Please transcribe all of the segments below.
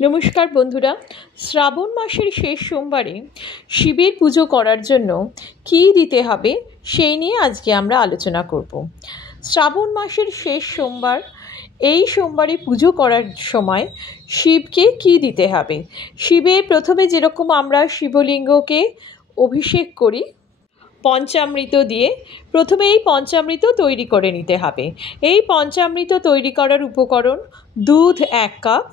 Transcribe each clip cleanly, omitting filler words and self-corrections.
নমস্কার বন্ধুরা, শ্রাবণ মাসের শেষ সোমবারে শিবের পুজো করার জন্য কী দিতে হবে সেই নিয়ে আজকে আমরা আলোচনা করব। শ্রাবণ মাসের শেষ সোমবার, এই সোমবারে পুজো করার সময় শিবকে কী দিতে হবে। শিবের প্রথমে যেরকম আমরা শিবলিঙ্গকে অভিষেক করি পঞ্চামৃত দিয়ে, প্রথমে এই পঞ্চামৃত তৈরি করে নিতে হবে। এই পঞ্চামৃত তৈরি করার উপকরণ: দুধ 1 কাপ,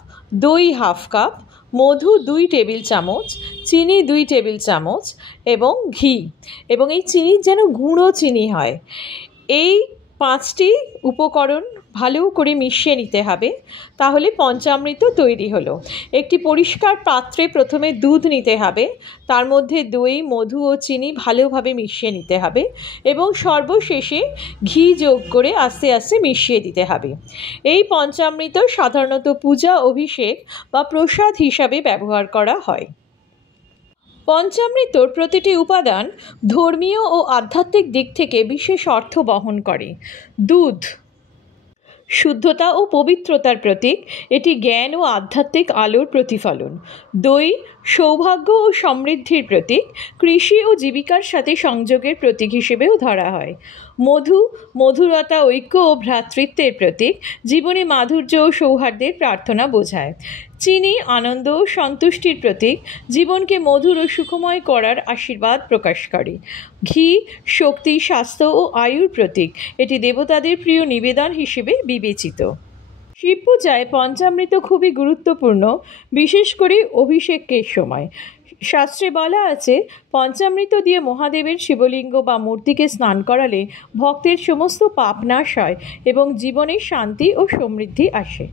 দই 1/2 কাপ, মধু 2 টেবিল চামচ, চিনি 2 টেবিল চামচ এবং ঘি। এবং এই চিনির যেন গুঁড়ো চিনি হয়। এই 5টি উপকরণ ভালো করে মিশিয়ে নিতে হবে, তাহলে পঞ্চামৃত তৈরি হলো। একটি পরিষ্কার পাত্রে প্রথমে দুধ নিতে হবে, তার মধ্যে দই, মধু ও চিনি ভালোভাবে মিশিয়ে নিতে হবে এবং সর্বশেষে ঘি যোগ করে আস্তে আস্তে মিশিয়ে দিতে হবে। এই পঞ্চামৃত সাধারণত পূজা, অভিষেক বা প্রসাদ হিসাবে ব্যবহার করা হয়। পঞ্চামৃতর প্রতিটি উপাদান ধর্মীয় ও আধ্যাত্মিক দিক থেকে বিশেষ অর্থ বহন করে। দুধ শুদ্ধতা ও পবিত্রতার প্রতীক, এটি জ্ঞান ও আধ্যাত্মিক আলোর প্রতিফলন। দই সৌভাগ্য ও সমৃদ্ধির প্রতীক, কৃষি ও জীবিকার সাথে সংযোগের প্রতীক হিসেবেও ধরা হয়। মধু মধুরতা, ঐক্য ও ভ্রাতৃত্বের প্রতীক, জীবনে মাধুর্য ও সৌহার্দ্যের প্রার্থনা বোঝায়। চিনি আনন্দ ও সন্তুষ্টির প্রতীক, জীবনকে মধুর ও সুখময় করার আশীর্বাদ প্রকাশ করে। ঘি শক্তি, স্বাস্থ্য ও আয়ুর প্রতীক, এটি দেবতাদের প্রিয় নিবেদন হিসেবে বিবেচিত। শিব পূজায় পঞ্চামৃত খুবই গুরুত্বপূর্ণ, বিশেষ করে অভিষেকের সময়। শাস্ত্রে বলা আছে, পঞ্চামৃত দিয়ে মহাদেবের শিবলিঙ্গ বা মূর্তিকে স্নান করালে ভক্তের সমস্ত পাপ নাশ হয় এবং জীবনে শান্তি ও সমৃদ্ধি আসে।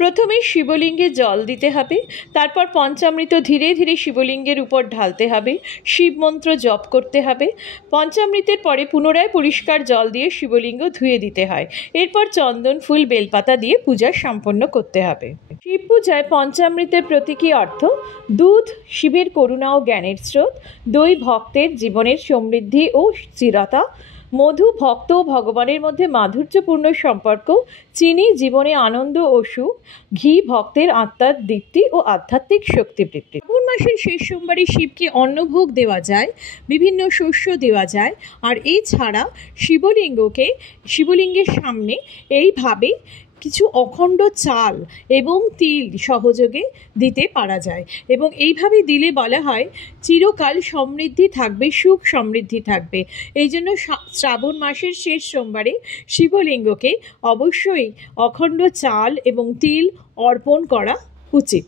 প্রথমে শিবলিঙ্গে জল দিতে হবে, তারপর পঞ্চামৃত ধীরে ধীরে শিবলিঙ্গের উপর ঢালতে হবে, শিব মন্ত্র জপ করতে হবে। পঞ্চামৃতের পরে পুনরায় পরিষ্কার জল দিয়ে শিবলিঙ্গ ধুয়ে দিতে হয়। এরপর চন্দন, ফুল, বেলপাতা দিয়ে পূজা সম্পন্ন করতে হবে। শিব পূজায় পঞ্চামৃতের প্রতীকী অর্থ: দুধ শিবের করুণা ও জ্ঞানের স্রোত, দই ভক্তের জীবনের সমৃদ্ধি ও স্থিরতা, মধু ভক্ত ও ভগবানের মধ্যে মাধুর্যপূর্ণ সম্পর্ক, চিনি জীবনে আনন্দ ও সুখ, ঘি ভক্তের আত্মার দীপ্তি ও আধ্যাত্মিক শক্তিবৃদ্ধি। শ্রাবণ মাসের শেষ সোমবারে শিবকে অন্নভোগ দেওয়া যায়, বিভিন্ন শস্য দেওয়া যায়। আর এছাড়া শিবলিঙ্গের সামনে এইভাবে কিছু অখণ্ড চাল এবং তিল সহযোগে দিতে পারা যায় এবং এইভাবে দিলে বলা হয় চিরকাল সমৃদ্ধি থাকবে, সুখ সমৃদ্ধি থাকবে। এই জন্য শ্রাবণ মাসের শেষ সোমবারে শিবলিঙ্গকে অবশ্যই অখণ্ড চাল এবং তিল অর্পণ করা উচিত।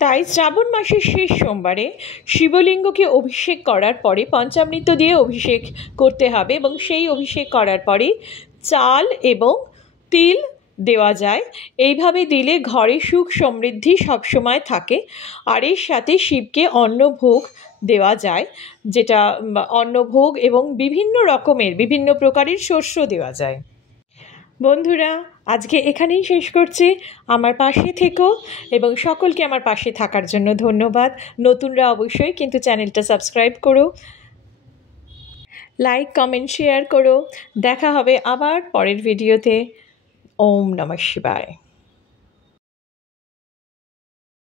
তাই শ্রাবণ মাসের শেষ সোমবারে শিবলিঙ্গকে অভিষেক করার পরে পঞ্চামৃত দিয়ে অভিষেক করতে হবে এবং সেই অভিষেক করার পরে চাল এবং তিল দেওয়া যায়। এইভাবে দিলে ঘরে সুখ সমৃদ্ধি সবসময় থাকে। আর এর সাথে শিবকে অন্নভোগ দেওয়া যায়, যেটা অন্নভোগ এবং বিভিন্ন প্রকারের শস্য দেওয়া যায়। বন্ধুরা, আজকে এখানেই শেষ করছি। আমার পাশে থেকো এবং সকলকে আমার পাশে থাকার জন্য ধন্যবাদ। নতুনরা অবশ্যই কিন্তু চ্যানেলটা সাবস্ক্রাইব করো, লাইক, কমেন্ট, শেয়ার করো। দেখা হবে আবার পরের ভিডিওতে। ওম নমঃ শিবায়।